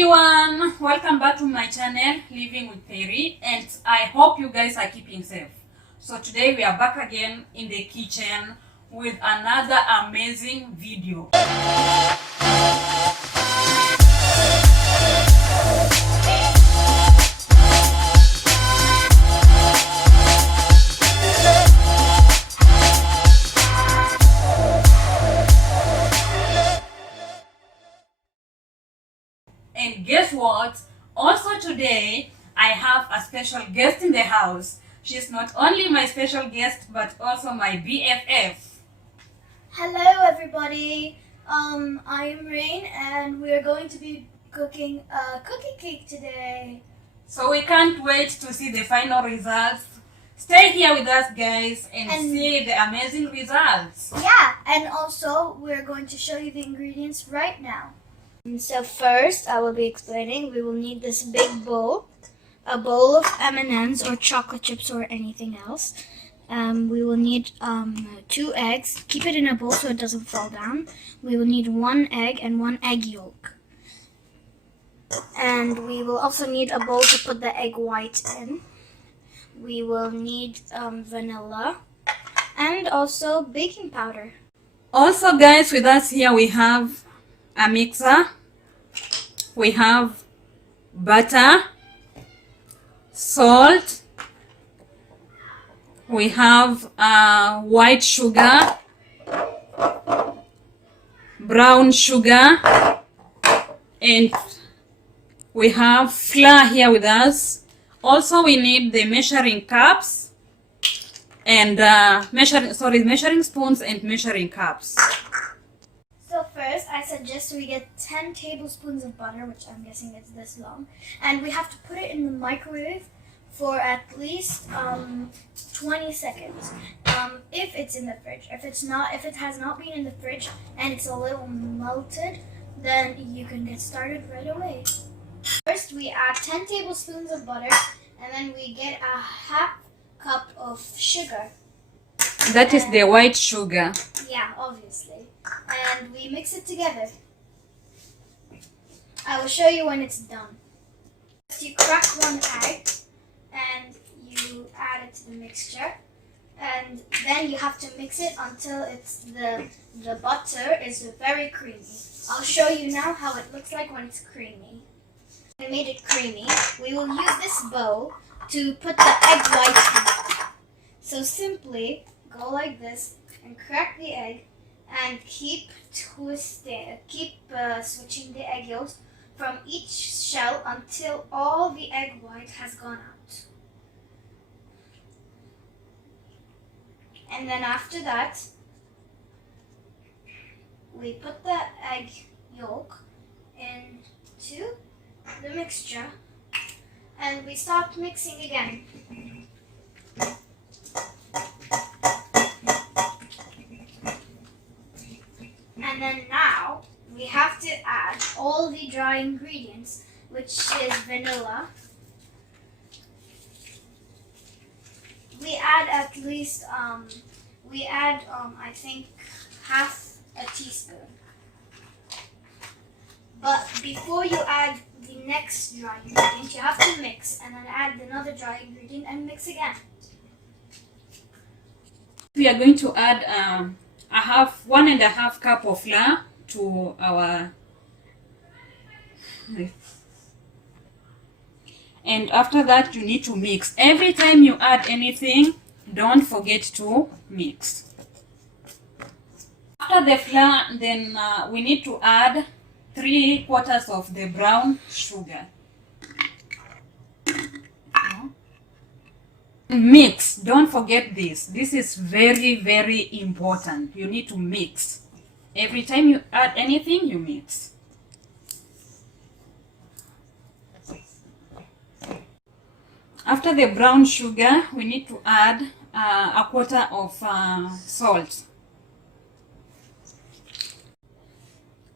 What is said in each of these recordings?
everyone, welcome back to my channel Living with Perry, and I hope you guys are keeping safe. So today we are back again in the kitchen with another amazing video. And guess what? Also today, I have a special guest in the house. She's not only my special guest, but also my BFF. Hello everybody, I am Rain and we are going to be cooking a cookie cake today. So we can't wait to see the final results. Stay here with us, guys, and see the amazing results. Yeah, and also we're going to show you the ingredients right now. So first, I will be explaining. We will need this big bowl, a bowl of M&Ms or chocolate chips or anything else. We will need 2 eggs. Keep it in a bowl so it doesn't fall down. We will need 1 egg and 1 egg yolk. And we will also need a bowl to put the egg white in. We will need vanilla and also baking powder. Also, guys, with us here we have a mixer. We have butter, salt, we have white sugar, brown sugar, and we have flour here with us. Also, we need the measuring cups and measuring spoons and measuring cups. So first, I suggest we get 10 tablespoons of butter, which I'm guessing is this long, and we have to put it in the microwave for at least 20 seconds. If it's in the fridge. If it has not been in the fridge and it's a little melted, then you can get started right away. First, we add 10 tablespoons of butter, and then we get a half cup of sugar. That is the white sugar. Yeah, obviously. And we mix it together. I will show you when it's done. So you crack 1 egg and you add it to the mixture, and then you have to mix it until the butter is very creamy. I'll show you now how it looks like when it's creamy. We made it creamy. We will use this bowl to put the egg whites in. So simply go like this and crack the egg and keep switching the egg yolks from each shell until all the egg white has gone out. And then after that, we put the egg yolk into the mixture and we start mixing again. And then now we have to add all the dry ingredients, which is vanilla. We add at least, I think half a teaspoon. But before you add the next dry ingredient, you have to mix and then add another dry ingredient and mix again. We are going to add 1.5 cup of flour to our, and after that you need to mix. Every time you add anything, don't forget to mix. After the flour, then we need to add 3/4 of the brown sugar. Mix. Don't forget this. This is very, very important. You need to mix. Every time you add anything, you mix. After the brown sugar, we need to add 1/4 of salt.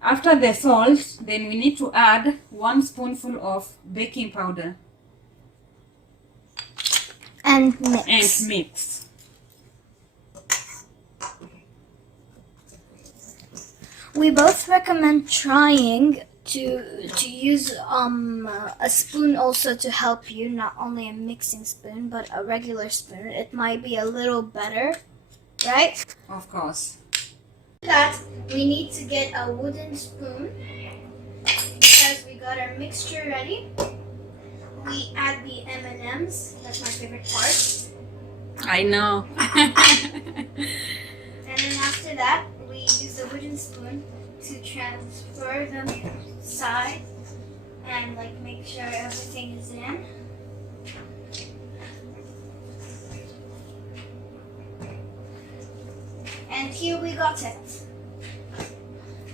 After the salt, then we need to add 1 spoonful of baking powder. And mix. And mix. We both recommend trying to use a spoon also to help you, not only a mixing spoon but a regular spoon. It might be a little better, right? Of course. That we need to get a wooden spoon because we got our mixture ready. We add the M&Ms. That's my favorite part. I know. And then after that, we use a wooden spoon to transfer them inside and like make sure everything is in. And here we got it.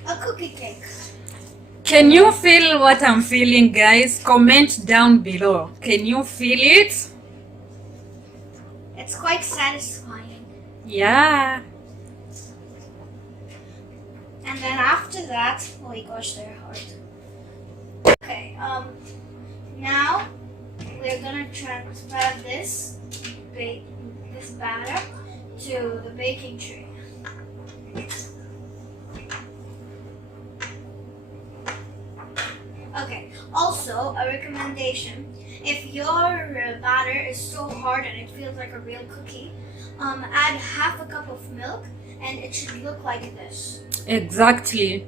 A cookie cake. Can you feel what I'm feeling, guys? Comment down below. Can you feel it? It's quite satisfying. Yeah. And then after that, oh my gosh, they're hard. Okay, now we're gonna transfer this batter to the baking tray. Okay, also a recommendation, if your batter is so hard and it feels like a real cookie, add half a cup of milk and it should look like this. Exactly.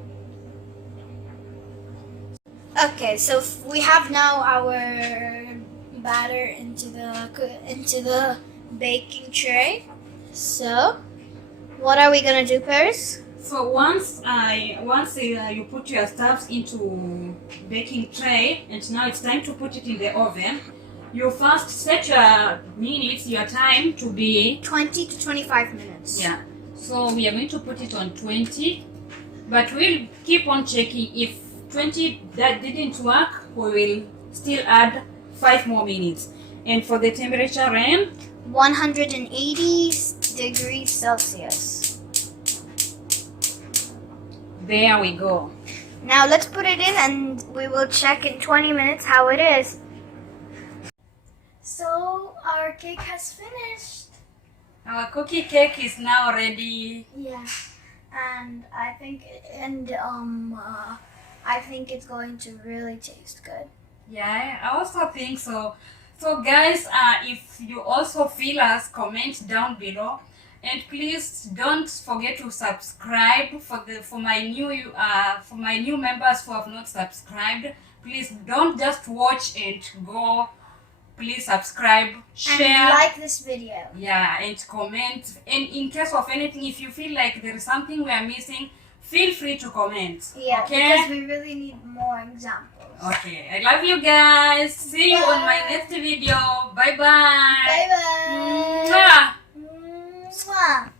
Okay, so we have now our batter into the baking tray. So, what are we gonna do, Paris? So once you put your stuffs into baking tray, and now it's time to put it in the oven. You first set your minutes, your time to be 20 to 25 minutes. yeah. So we are going to put it on 20, but we'll keep on checking. If 20 that didn't work, we will still add 5 more minutes. And for the temperature, Ren, 180 degrees Celsius. there we go. Now let's put it in and we will check in 20 minutes how it is. So our cake has finished. Our cookie cake is now ready. Yeah, and I think it's going to really taste good. Yeah, I also think so. So guys, if you also feel us, comment down below, and please don't forget to subscribe for my new members who have not subscribed. Please don't just watch and go. Please subscribe, share, And like this video. yeah, and comment. And in case of anything, if you feel like there is something we are missing, feel free to comment. Yeah, okay? because we really need more examples. Okay, I love you guys. See you on my next video. Bye bye. Bye bye. Mwah. Mwah.